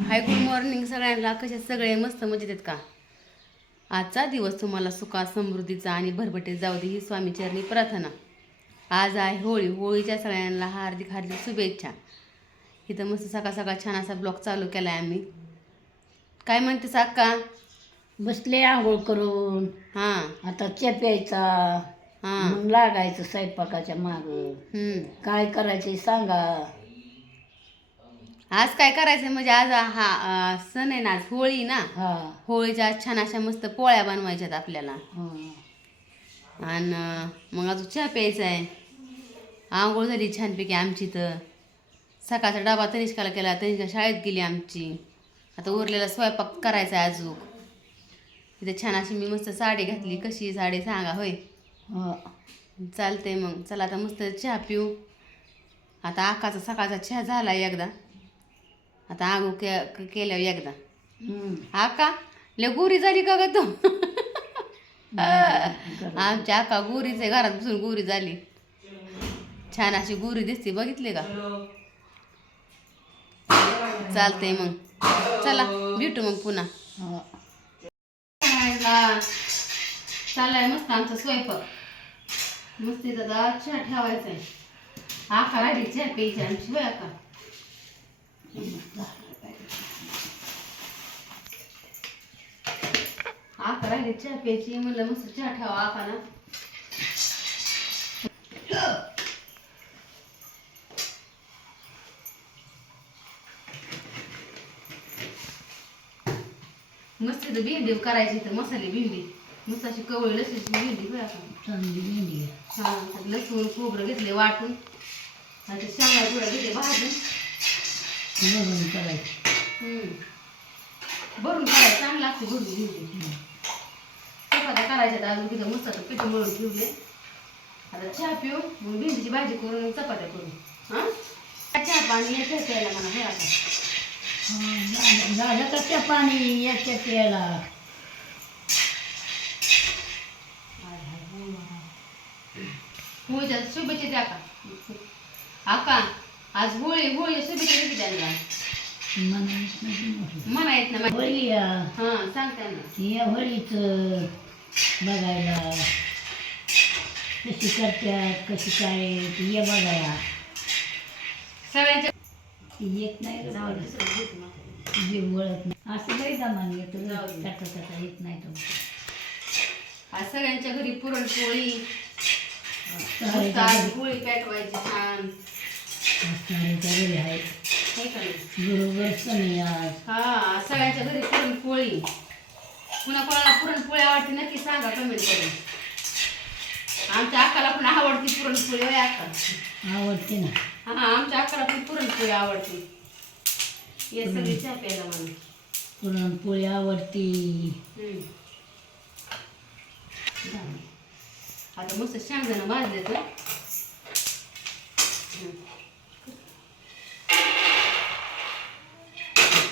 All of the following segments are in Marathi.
हाय गुड मॉर्निंग सगळ्यांना कशा सगळे मस्त मजेत आहेत का? आजचा दिवस तुम्हाला सुखा समृद्धीचा आणि भरभटे जाऊ दे ही स्वामीचरणी प्रार्थना. आज आहे होळी. होळीच्या सगळ्यांना हार्दिक हार्दिक शुभेच्छा. इथं मस्त सकाळ सकाळ छान असा ब्लॉग चालू केला आहे आम्ही. काय म्हणते साका बसले आंघोळ करून. हां. आता च्या प्यायचा हां. मग लागायचं स्वयंपाकाच्या माग. हम्म. काय करायचे सांगा. आज काय करायचं म्हणजे आज हा सण आहे ना आज होळी ना. हा. होळीच्या आज छान अशा मस्त पोळ्या बनवायच्यात आपल्याला. हा. आणि मग अजून चहा प्यायचा आहे. आंघोळ झाली छानपैकी आमची तर. सकाळचा डबा तनिष्काला केला तनिष्का शाळेत गेली आमची. आता उरलेला स्वयंपाक करायचा आहे अजून. इथे छान अशी मी मस्त साडी घातली. कशी साडी सांगा होय. चालते मग. चला आता मस्त चहा पिऊ. आता आकाचा सकाळचा चहा झाला एकदा. आता आंघोळ के केल्यावर एकदा. हम्म. आका लय गोरी झाली का ग तू? आमची आका गोरीच आहे घरात बसून गोरी झाली. छान अशी गोरी दिसते बघितली का? चालतंय मग. चला भेटू मग पुन्हा. हा. चाललाय मस्त आमचा स्वयंपाक. मस्त आता चहा ठेवायचा आहे आका राहिली चहा प्यायची आमची होय आका आका राहिली चहा प्यायची. म्हणलं मस्त चहा ठेवा आका ना मस्त इथं भेंडी करायची तर मसाले भेंडी. मस्त अशी कवळी लसूणची भेंडी चांगली. छान त्यात लसूण खोबरं घेतले वाटून. आणि ते शेंगा घेतले भाजून. भरून करायची. भरून करायचं चांगलं लागते भरून भेंडी चपात्या करायच्या अजून तिथं मस्त पीठ मळून ठेवले. आता चहा पिऊ मग भेंडीची भाजी करून चपात्या करू हां? चहा पाणी येते प्यायला मला हे आता. हा, झालं- का त्या पाणी याच्या प्यायला. होळीच्या शुभेच्छा द्या का? आका आज होळी होळी शुभेच्छा देते त्यांना. येत ना होळी या. हां सांग त्यांना. या होळीच बघायला. कशी करतात कशी काय ती ये बघायला सगळ्यांच्या ती येत नाही रे जाऊ बाई. दे, दुसरं घेते मग. जीव वळत नाही. असं लई दमान येतं जाऊ दे. टाटा टाटा येत नाही तो. आज सगळ्यांच्या घरी पुरणपोळी. मस्त आज पेटवायची. आहे बरोबर हा सगळ्यांच्या घरी पुरणपोळी पुन्हा कोणाला पुरणपोळी आवडते नक्की सांगा कमेंट करून आमच्या अक्काला पण आवडती पुरणपोळी होय अक्का आवडते ना हा आमच्या अक्काला पण पुरणपोळी आवडते हे सगळी चहा प्यायला म्हणून पुरणपोळी आवडती आता मस्त शेंगदाणा भाजले तर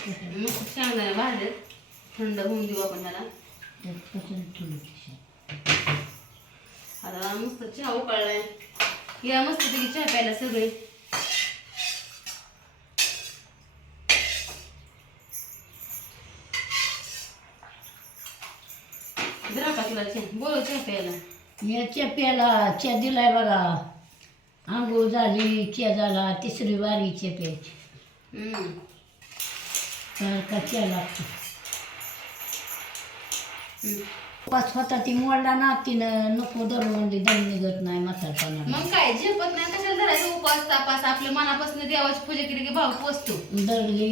मस्त भाजले. थंड होऊन देऊ आपण ह्याला आता मस्त चहा उकळलाय. या मस्त पैकी चहा प्यायला सगळे. तुला चहा? चहा प्यायला. या च्या दिलाय बघा. आंघोळ झाली च्या झाला तिसरी वारी चेप्याची हम्म. तर का च्या लागतो. पाच होता ती मोडला ना तिनं नको धरून दम निघत नाही म्हातारपणा मग काय झेपत नाही कशाला धरायचं उपास तापास? आपल्या मनापासून देवाची पूजा केली की भाव पोचतो धरली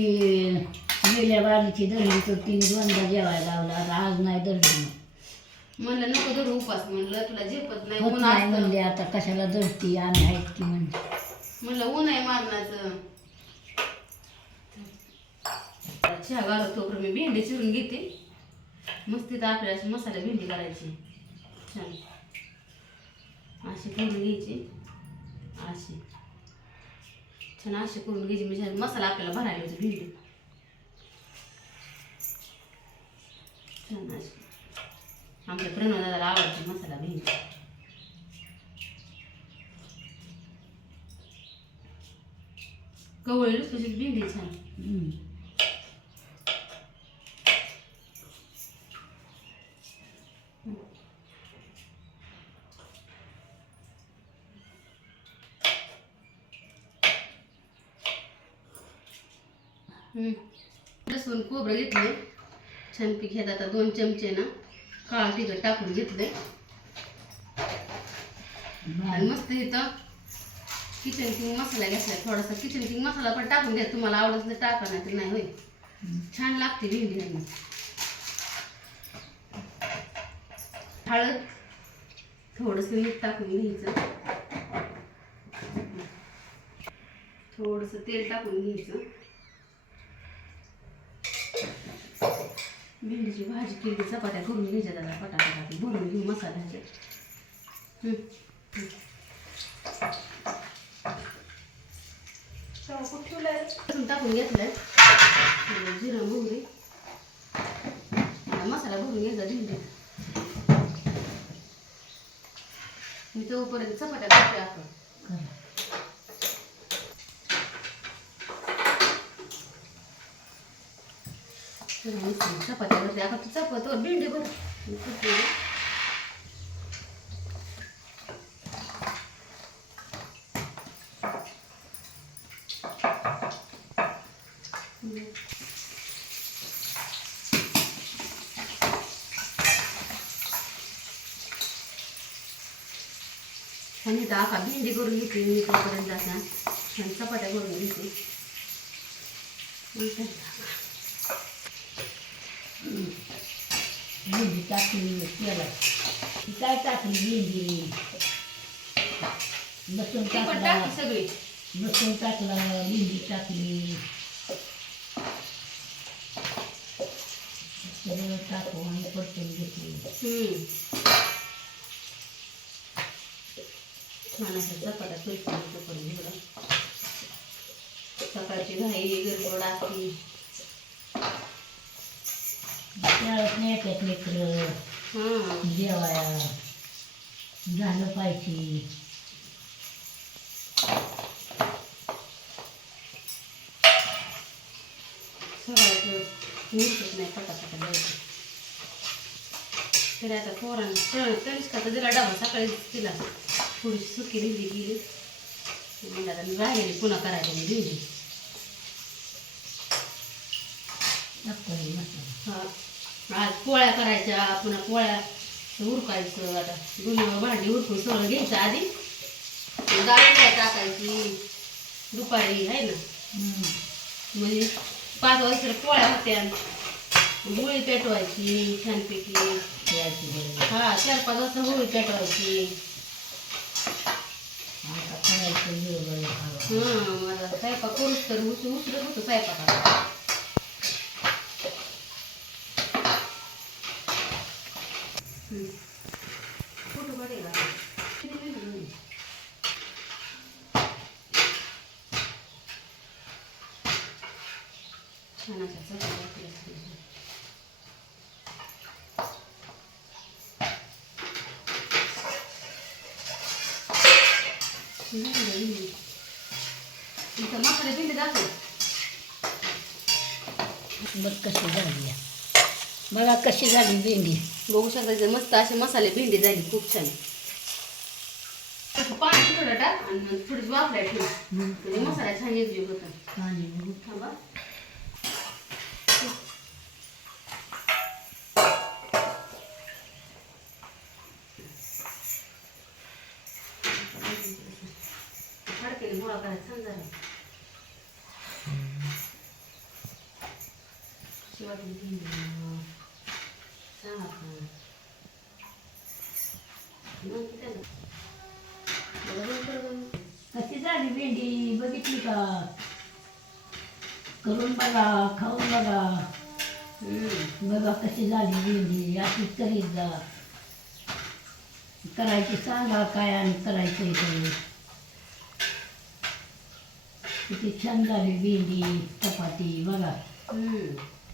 गेल्या वारीची धरली तर तिने दोनदा जेवायला लावला आता आज नाही धरली म्हणलं नको धरू उपास म्हणलं तुला झेपत नाही म्हणले आता कशाला धरती आम्ही आहेत की म्हणजे म्हणलं ऊन आहे मारणाचं. चहा घालत तोपर्यंत मी भेंडी चिरून घेते. मस्त तिथं आपल्याला अशी मसाला भेंडी करायची. छान. अशी करून घ्यायची. अशी. छान अशी करून घ्यायची. मी छान मसाला आपल्याला भरायला होतो भेंडी. छान अशी. आमच्या प्रणव दादाला आवडते मसाला भेंडी. कवळी लुसलुशीत भेंडी छान. लसूण खोबरं घेतले छानपैकी घेत आता दोन चमचे ना. काळा तिखट टाकून घेतले आणि मस्त इथं किचन किंग मसाला घेतलाय थोडासा. किचन किंग मसाला पण टाकून घ्या. तुम्हाला आवडत तर टाका नाही तर नाही होय छान लागते भेंडी आणि हळद थोडंसं मीठ टाकून घ्यायचं. थोडंसं तेल टाकून घ्यायचं. भेंडीची भाजी केली की चपात्या करून घ्यायच्या त्याला पटापटा भरून घेऊ मसाल्याचे हम्म. लसूण टाकून घेतलंय. जिरं मोहरी. मसाला भरून घ्यायचा भेंडीत मी तोपर्यंत चपात्या करते आपण चपात्या करते आता तू चपात भेंडी बरं आणि इथं आका भेंडी करून घेते मी तोपर्यंत आता? आणि चपात्या करून घेते मग काय. भेंडी टाकली तेलात ती काय टाकली भेंडी. लसूण टाकला. सगळी. लसूण टाकला भेंडी टाकली. सगळं टाकून आणि परतून घेतली. छान करतो करून घेऊन सकाळची घाई शाळेत नाही येतात लेकरं हां जेवाया झालं पाहिजे सगळं नीटच नाही पटापटा द्यायचं तरी आता पोरांना कळ का तर दिला डबा सकाळी तिला थोडीशी सुकी दिली गेली मग आता मी राहिलेली पुन्हा करायला मी भेंडी टाकली मसाला हा आज पोळ्या करायच्या पुन्हा पोळ्या उरकायचं आता दोन भांडी उरकून सगळं घ्यायचं आधी. डाळ टाकायची? दुपारी आहे ना. म्हणजे पाच वाजता पोळ्या होत्या. गुळी पेटवायची छानपैकी. हा चार पाच वाजता होळी पेटवायची. हा मला स्वयंपाक करूच तर उचलून उचलत होतं स्वयंपाकाला. फोटो काढेल? छान अशा चपात्या केल्या. हम्म. इथं मसाले पिंडी दाखव बघ कशी झाली आहे. बघा कशी झाली भेंडी? बघू शकता मस्त असे मसाले भेंडी झाली खूप छान. पाणी थोडं टाक आणि थोडीशी वाफलाय ठेव. म्हणजे मसाला छान एकजीव होतो. गोळा करायचा छान झाला. शिवाजी भेंडी. कशी झाली भेंडी? बघितली का? करून बघा खाऊन बघा. बघा कशी झाली भेंडी. अशीच करीत जा करायची सांगा काय आणि करायचं इथे किती छान झाली भेंडी चपाती बघा.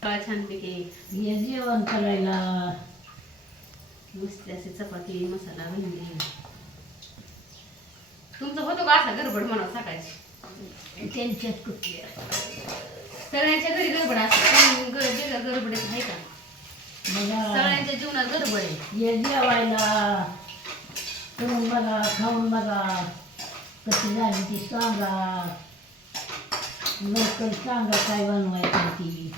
काय छानपैकी हे जेवण करायला मस्त असे चपाती मसाला भेंडी तुमचं होतो का असा गडबड म्हणा सकाळची? त्यांच्यात कुठली? सगळ्यांच्या घरी गडबड असते गडबडीत आहे का? सगळ्यांच्या जीवनात गडबड आहे. हे जेवायला करून बघा खाऊन बघा कशी झाली ती सांगा. लवकर सांगा काय बनवायचं ती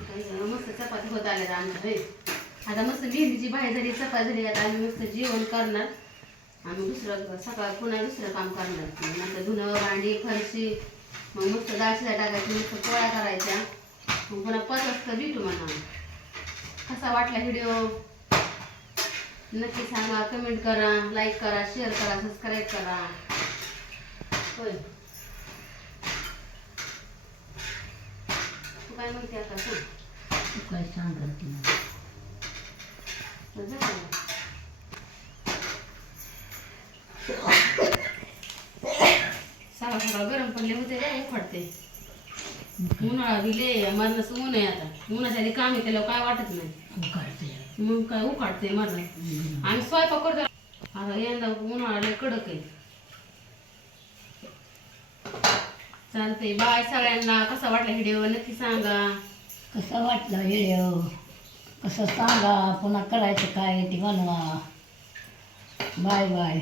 काही जण मस्त चपाती होत आल्या आमच्या घरी आता मस्त मेहंदीची सकाळ झाली आता आम्ही मस्त जेवण करणार. आम्ही दुसरं सकाळ पुन्हा दुसरं काम करणार. नंतर धुणं भांडी फरशी मग मस्त डाळ टाकायची मस्त पोळ्या करायच्या. मग पुन्हा पाच वाजता भेटू म्हणा. कसा वाटला व्हिडिओ? नक्की सांगा. कमेंट करा लाईक करा शेअर करा सबस्क्राईब करा. होय. तू काय म्हणते आता सांग. तू काय सांगाल ती तर जा. सकाळ सकाळ गरम पडले होते रे उखडते उन्हाळा बिले मरणाचं ऊन आहे आता. उन्हाच्या आधी काम केल्यावर काय वाटत नाही. मग काय उकाडते मरण आणि स्वयंपाक करतो. आता यंदा उन्हाळा कडक आहे. चालतंय बाय सगळ्यांना. कसा वाटला व्हिडिओ? नक्की सांगा. कसा वाटला व्हिडिओ? कसं सांगा पुन्हा करायचं काय ते बनवा. Bye bye.